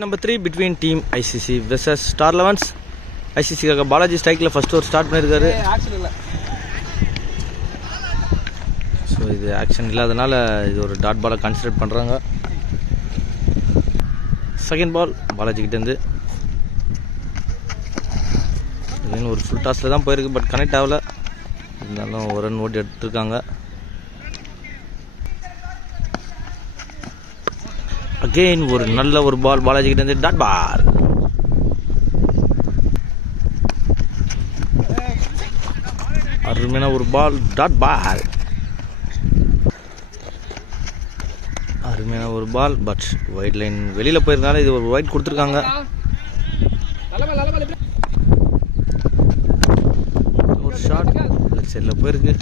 Number 3 between team ICC versus Star 11s. ICC காக Balaji ஸ்ட்ரைக்ல first over start பண்ணிருக்காரு. Action இல்ல. So இது action இல்லாதனால இது ஒரு டாட் பாலை கன்சிடர் பண்றாங்க. செகண்ட் பால் பாலாஜி கிட்ட இருந்து இது ஒரு ஃபுல் டாஸ்ல தான் போயிருக்கு, பட் கனெக்ட் ஆகல. இருந்தாலும் ஒரு ரன் ஓடி எடுத்துருக்காங்க. அகெயின் ஒரு நல்ல ஒரு பால் பாலாஜி கிட்ட இருந்து டாட் பால். அருமையான ஒரு பால், டாட் பால். அருமையான ஒரு பால், பட் வைட் லைன் வெளியில போயிருந்தாலும் இது ஒரு வைட் கொடுத்துருக்காங்க. ஒரு ஷாட் லெஃப்ட் சைடில் போயிருக்கு.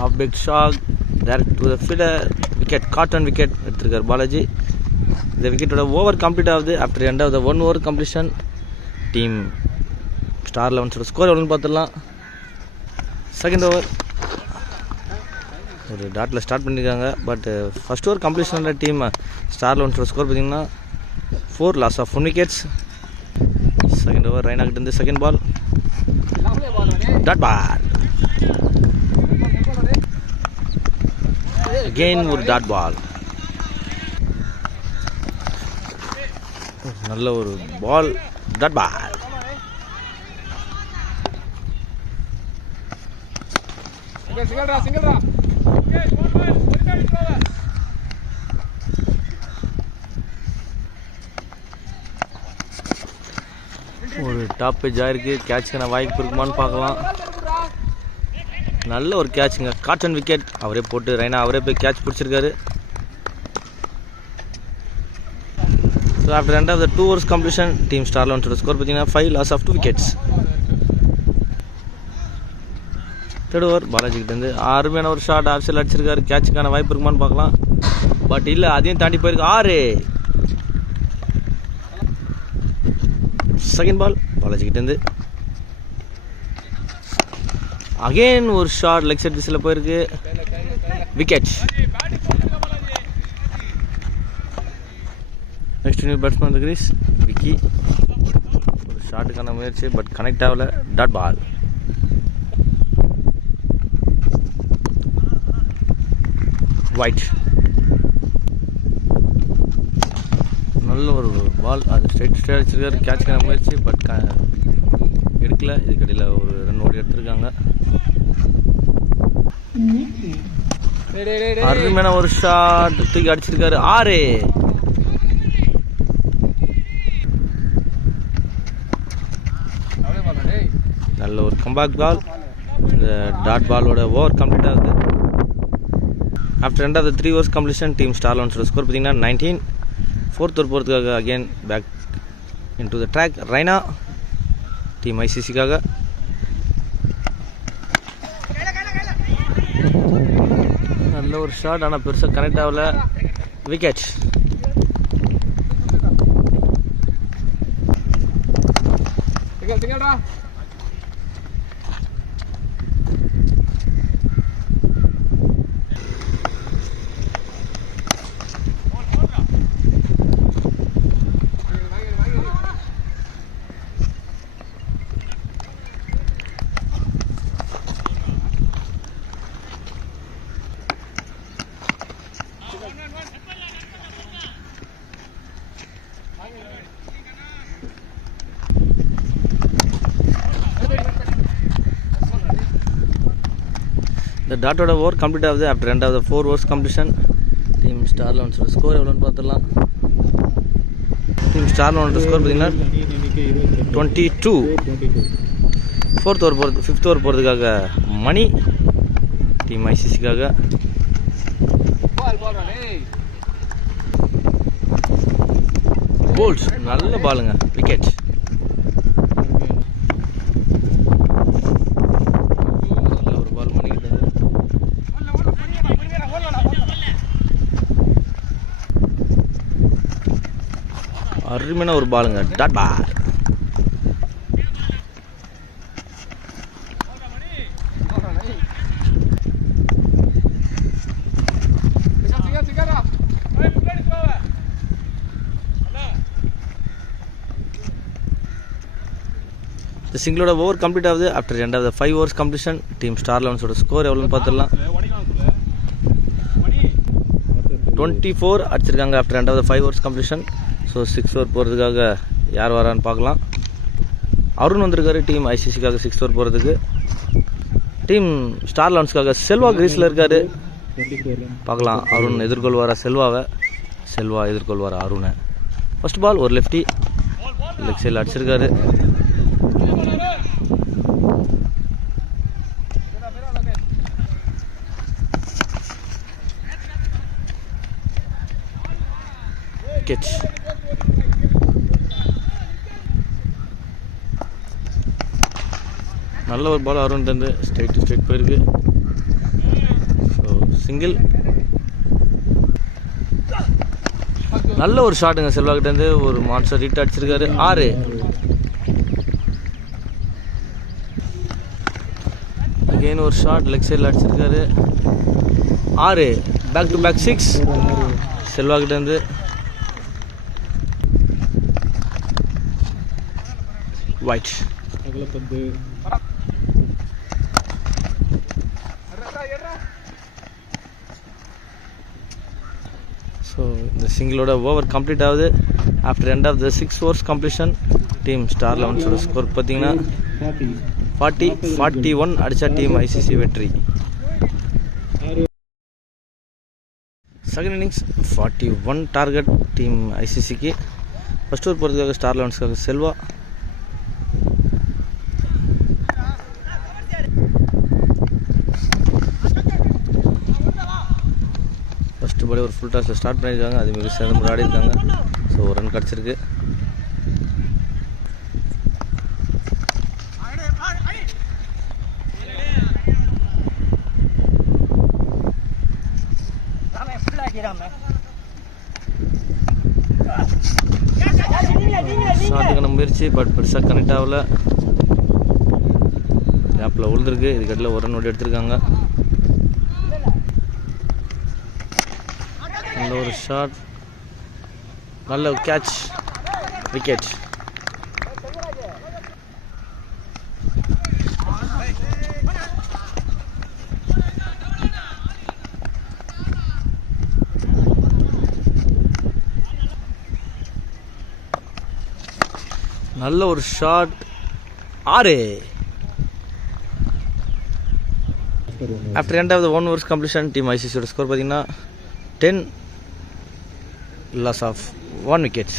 Half big shot direct to the fielder, wicket, caught on wicket எடுத்திருக்கார் பாலாஜி. இந்த விக்கெட்டோட ஓவர் கம்ப்ளீட் ஆகுது. After end of the 1 over completion team star 11 score எவ்வளோன்னு பார்த்துடலாம். செகண்ட் ஓவர் ஒரு டாட்டில் ஸ்டார்ட் பண்ணியிருக்காங்க, பட் ஃபர்ஸ்ட் ஓவர் கம்ப்ளீஷனோட டீம் ஸ்டார் 11 ஸ்கோர் பார்த்தீங்கன்னா 4 loss of 1 wickets. Second over Raina கிட்ட இருந்து second ball, dot ball. Again ஒரு டாட் பால். நல்ல ஒரு பால், டாட் பால். ஒரு டாப் பேஜ் ஆயிருக்கு. கேட்ச்க்கான வாய்ப்பு இருக்குமான்னு பார்க்கலாம். நல்ல ஒரு கேட்சுங்க, காட்டன் விக்கெட். அவரே போட்டு ரைனா அவரே போய் கேட்ச் பிடிச்சிருக்காரு. So after end of the 2 overs completion team star 11 score பார்த்தீங்கன்னா 5 loss of 2 wickets. Third over Balaji கிட்ட இருந்து அருமையான ஒரு ஷாட் ஆஃப் சைடில் அடிச்சிருக்காரு. கேட்சுக்கான வாய்ப்பு இருக்குமான்னு பார்க்கலாம், பட் இல்லை, அதையும் தாண்டி போயிருக்கு. 6. செகண்ட் பால் பாலாஜி கிட்ட இருந்து அகெயின் ஒரு ஷாட் லெக் சைட் திசையில் போயிருக்கு, விக்கெட். நெக்ஸ்ட் நியூ பேட்ஸ்மேன் தி கிரீஸ் விக்கி. ஒரு ஷாட்டுக்கான முயற்சி, பட் கனெக்ட் ஆகல, டாட் பால். ஒயிட். நல்ல ஒரு பால், அது ஸ்ட்ரைட் அடிச்சிருக்காரு. கேட்சுக்கான முயற்சி, பட் எடுக்கல. இதுக்கடையில் ஒரு ரன் ஓடி எடுத்திருக்காங்க. அருமையான ஒரு ஷாட் தூக்கி அடிச்சிருக்காரு. 6. நல்ல ஒரு கம்பேக் பால். இந்த டாட் பாலோட ஓவர் கம்ப்ளீட் ஆகுது. After end of the 3 overs completion team star 11 score பார்த்தீங்கன்னா 19. ஃபோர்த் ஓவர் போகிறதுக்காக again back into the track Raina team ஐசிசிக்காக. நல்ல ஒரு ஷாட், ஆனால் பெருசாக கனெக்ட் ஆகல, விக்கெட். இந்த டாட்டோட ஓவர் கம்ப்ளீட் ஆகுது. After end of the 4 overs completion team star 11 score எவ்வளோன்னு பார்த்துடலாம். டீம் ஸ்டார் 11 ஸ்கோர் பார்த்தீங்கன்னா 22. ஃபிஃப்த் ஓவர் போகிறதுக்காக மணி டீம் ஐசிசிக்காக. போல்ஸ் நல்ல பாலுங்க, விக்கெட். அருமையான ஒரு பாலுங்க, டாட் பால். சிங்கிளோட ஓவர் கம்ப்ளீட் ஆகுது after end of the 5 overs completion. Team star லெவன்ஸோட ஸ்கோர் எவ்வளோன்னு பார்த்துடலாம். 24 அடிச்சிருக்காங்க after end of the 5 overs completion. So 6 over போகிறதுக்காக யார் வரான்னு பார்க்கலாம். அருண் வந்திருக்காரு டீம் ஐசிசிக்காக 6 over போகிறதுக்கு. டீம் ஸ்டார் லெவன்ஸ்க்காக செல்வா கிரீஸில் இருக்கார். பார்க்கலாம் அருண் எதிர்கொள்வாரா செல்வாவை, செல்வா எதிர்கொள்வாரா அருணை. ஃபர்ஸ்ட் பால் ஒரு லெஃப்டி லெக் சைடில் அடிச்சிருக்காரு. கேட்ச். நல்ல ஒரு பால் அருண் தந்து ஸ்ட்ரைட் போயிருக்கு. So single. நல்ல ஒரு ஷாட்டுங்க செல்வாக்கிட்டேருந்து. ஒரு மான்ஸ்டர் ஹிட் அடிச்சிருக்காரு. 6. அகெயின் ஒரு ஷாட் லெக் சைடில் அடிச்சிருக்காரு. 6. பேக் டு பேக் 6 செல்வாக்கிட்டேருந்து. ஒயிட். ஸோ இந்த சிங்கிளோட ஓவர் கம்ப்ளீட் ஆகுது after end of the 6 overs completion. Team star லெவன்ஸோட ஸ்கோர் பார்த்தீங்கன்னா 40-41 அடித்தா டீம் ஐசிசி வெற்றி. செகண்ட் இன்னிங்ஸ் 41 டார்கெட் டீம் ஐசிசிக்கு. ஃபர்ஸ்ட் ஓவர் போகிறதுக்காக ஸ்டார் லெவன்ஸ்க்காக செல்வா. ஃபஸ்ட்டு பாலே ஒரு ஃபுல் டாஸில் ஸ்டார்ட் பண்ணியிருக்காங்க. அது மிக சிறந்த ஆடி இருக்காங்க. ஸோ ஒரு ரன் கிடச்சிருக்கு. ஷாட்டுக்கான முயற்சி பட் பெருசாக கனெக்ட் ஆகலை. கேப்பில் உழுதுருக்கு. இதுக்கட்டில் ஒரு ரன் ஓடி எடுத்திருக்காங்க. நல்ல ஒரு ஷாட், நல்ல கேட்ச், விக்கெட். நல்ல ஒரு shot. 6. After end of the 1 overs completion team ஐசிசியோட ஸ்கோர் பார்த்தீங்கன்னா 10 loss of 1 wicket.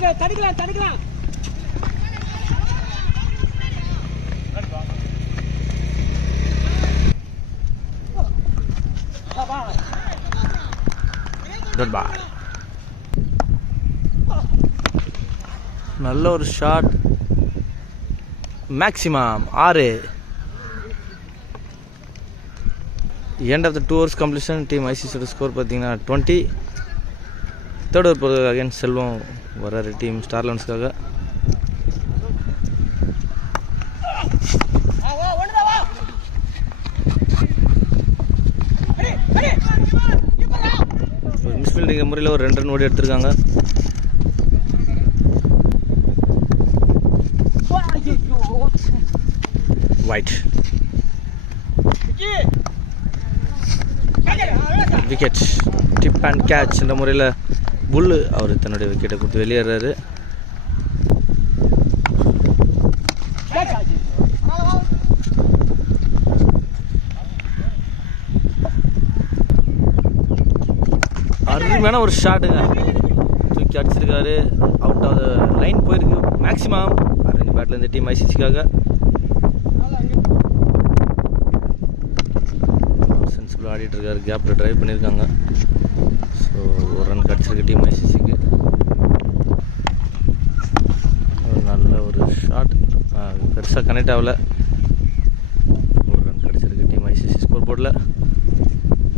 தடிக்கலாம். Good ball. நல்ல ஒரு shot. Maximum 6. End of the 2 overs completion team ஐசிசியோட ஸ்கோர் பார்த்தீங்கன்னா 20. தேர்ட் ஓவர் போகிறதுக்காக அகைன் செல்வம் வர்றாரு டீம் ஸ்டார் லெவன்ஸ்க்காக. ஒரு மிஸ்ஃபீல்டிங் முறையில் ஒரு 2 run ஓடி எடுத்திருக்காங்க. White. Wicket. Dip and catch என்ற முறையில் புல்லு அவர் தன்னுடைய விக்கெட்டை கொடுத்து வெளியேறாரு. அருமையான ஒரு ஷாட்டுங்க, தூக்கி அடிச்சிருக்காரு. அவுட் ஆஃப் த லைன் போயிருக்கு. மேக்ஸிமம் அரேஞ்ச் பேட்டில் இந்த டீம் ஐசிசிக்காக சென்சிபிள் ஆடிட்டு இருக்காரு. கேப்பில் ட்ரைவ் பண்ணியிருக்காங்க. ஸோ ஒரு ரன் கிடச்சிருக்கு டீம் ஐசிசிக்கு. நல்ல ஒரு ஷாட், பெருசாக கனெக்ட் ஆகலை. ஒரு ரன் கிடச்சிருக்கு டீம் ஐசிசி ஸ்கோர் போர்டில்.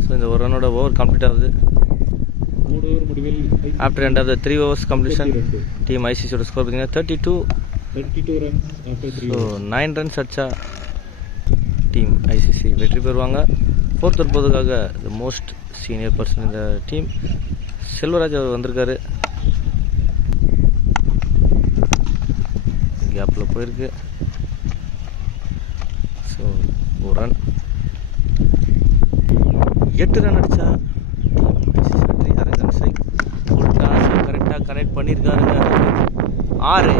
ஸோ இந்த ஒரு ரன்னோட ஓவர் கம்ப்ளீட் ஆகுது. After end of the 3 overs completion team ஐசிசியோட ஸ்கோர் பார்த்தீங்கன்னா 32. ஸோ 9 runs அடிச்சா டீம் ஐசிசி வெற்றி பெறுவாங்க. ஃபோர்த் இருப்பதுக்காக த மோஸ்ட் சீனியர் பர்சன் இந்த டீம் செல்வராஜ் அவர் வந்திருக்காரு. கேப்பில் போயிருக்கு. ஸோ ஒரு ரன் 8 ரன் அடித்தா ஐசிசி வெற்றி. அரங்கன் ஸ்ட்ரைக் ஃபுல் டாஸ் கரெக்டாக கனெக்ட் பண்ணியிருக்காருங்க. 6.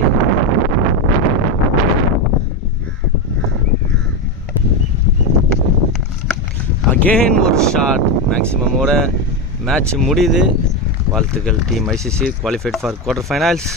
அகெயின் ஒரு ஷாட் மேக்ஸிமமோட மேட்ச் முடியுது. வாழ்த்துக்கள் team ICC qualified for quarter finals.